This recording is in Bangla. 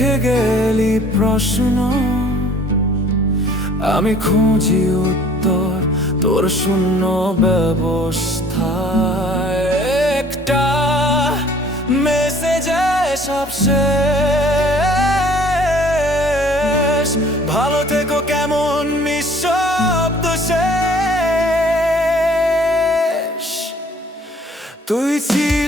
রেখে গেলি প্রশ্ন, আমি খুঁজি উত্তর তোর শূন্য ব্যবস্থায়। একটা মেসেজে সব শেষ, ভালো থেকো কেমন নিঃশব্দ শেষ। তুই ছিল